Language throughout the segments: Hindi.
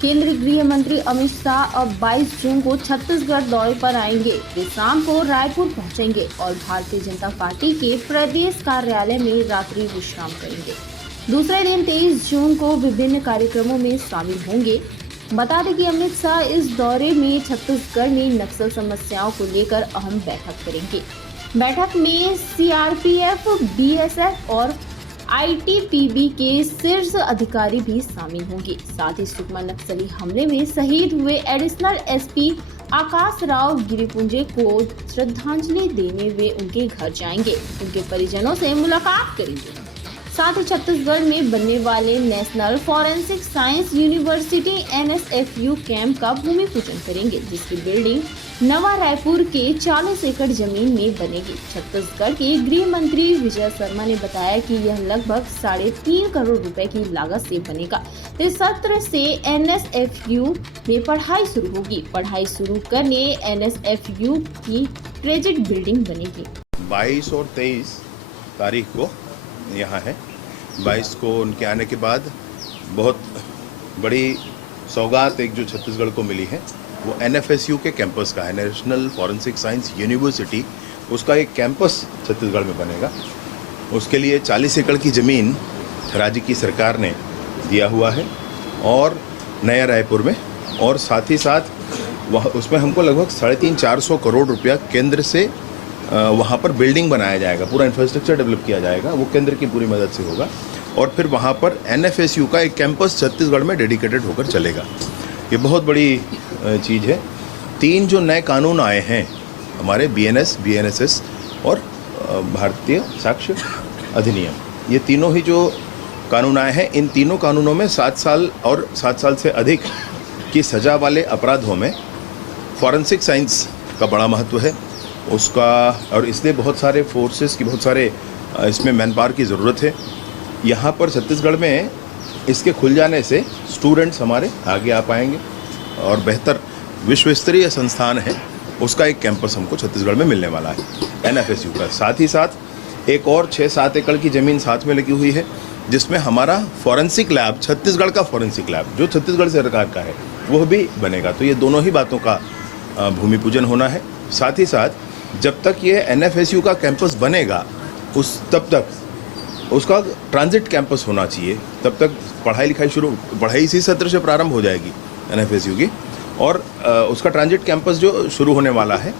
केंद्रीय गृह मंत्री अमित शाह अब 22 जून को छत्तीसगढ़ दौरे पर आएंगे। वे शाम को रायपुर पहुंचेंगे और भारतीय जनता पार्टी के प्रदेश कार्यालय में रात्रि विश्राम करेंगे। दूसरे दिन 23 जून को विभिन्न कार्यक्रमों में शामिल होंगे। बता दें कि अमित शाह इस दौरे में छत्तीसगढ़ में नक्सल समस्याओं को लेकर अहम बैठक करेंगे। बैठक में सीआरपीएफ, बीएसएफ और आईटीबीपी के शीर्ष अधिकारी भी शामिल होंगे। साथ ही सुकमा नक्सली हमले में शहीद हुए एडिशनल एसपी आकाश राव गिरिपुंजे को श्रद्धांजलि देने वे उनके घर जाएंगे, उनके परिजनों से मुलाकात करेंगे। साथ ही छत्तीसगढ़ में बनने वाले national forensic science university NSFU camp का भूमि पूजन करेंगे, जिसकी बिल्डिंग नवा रायपुर के 40 एकड़ जमीन में बनेगी। छत्तीसगढ़ के गृह मंत्री विजय शर्मा ने बताया कि यह लगभग 3.5 करोड़ रुपए की लागत से बनेगा। इस सत्र से NSFU में पढ़ाई शुरू होगी। पढ़ाई शुरू करने NSFU की ट्रेजिट बिल्डिंग बनेगी। 22 और 23 तारीख को यहाँ है। 22 को उनके आने के बाद बहुत बड़ी सौगात एक जो छत्तीसगढ़ को मिली है वो NFSU के कैंपस का है, नेशनल फॉरेंसिक साइंस यूनिवर्सिटी। उसका एक कैंपस छत्तीसगढ़ में बनेगा। उसके लिए 40 एकड़ की ज़मीन राज्य की सरकार ने दिया हुआ है और नया रायपुर में, और साथ ही साथ वह उसमें हमको लगभग 350-400 करोड़ रुपया केंद्र से वहाँ पर बिल्डिंग बनाया जाएगा, पूरा इंफ्रास्ट्रक्चर डेवलप किया जाएगा, वो केंद्र की पूरी मदद से होगा। और फिर वहाँ पर NFSU का एक कैंपस छत्तीसगढ़ में डेडिकेटेड होकर चलेगा। ये बहुत बड़ी चीज़ है। 3 जो नए कानून आए हैं हमारे BNS, BNSS और भारतीय साक्ष्य अधिनियम, ये तीनों ही जो कानून आए हैं, इन तीनों कानूनों में 7 साल और 7 साल से अधिक की सज़ा वाले अपराधों में फॉरेंसिक साइंस का बड़ा महत्व है उसका, और इसलिए बहुत सारे फोर्सेस की, बहुत सारे इसमें मैन पावर की ज़रूरत है। यहाँ पर छत्तीसगढ़ में इसके खुल जाने से स्टूडेंट्स हमारे आगे आ पाएंगे और बेहतर विश्व स्तरीय संस्थान है उसका एक कैंपस हमको छत्तीसगढ़ में मिलने वाला है NFSU का। साथ ही साथ एक और 6-7 एकड़ की ज़मीन साथ में लगी हुई है जिसमें हमारा फॉरेंसिक लैब, छत्तीसगढ़ का फॉरेंसिक लैब जो छत्तीसगढ़ सरकार का है, वह भी बनेगा। तो ये दोनों ही बातों का भूमि पूजन होना है। साथ ही साथ जब तक ये NFSU का कैंपस बनेगा तब तक उसका ट्रांजिट कैंपस होना चाहिए। तब तक पढ़ाई इसी सत्र से प्रारंभ हो जाएगी NFSU की, और उसका ट्रांजिट कैंपस जो शुरू होने वाला है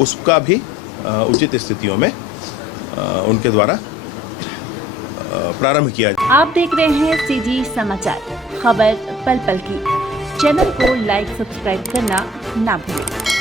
उसका भी उचित स्थितियों में उनके द्वारा प्रारंभ किया जाए। आप देख रहे हैं CG समाचार, खबर पल पल की। चैनल को लाइक, सब्सक्राइब करना ना भूलें।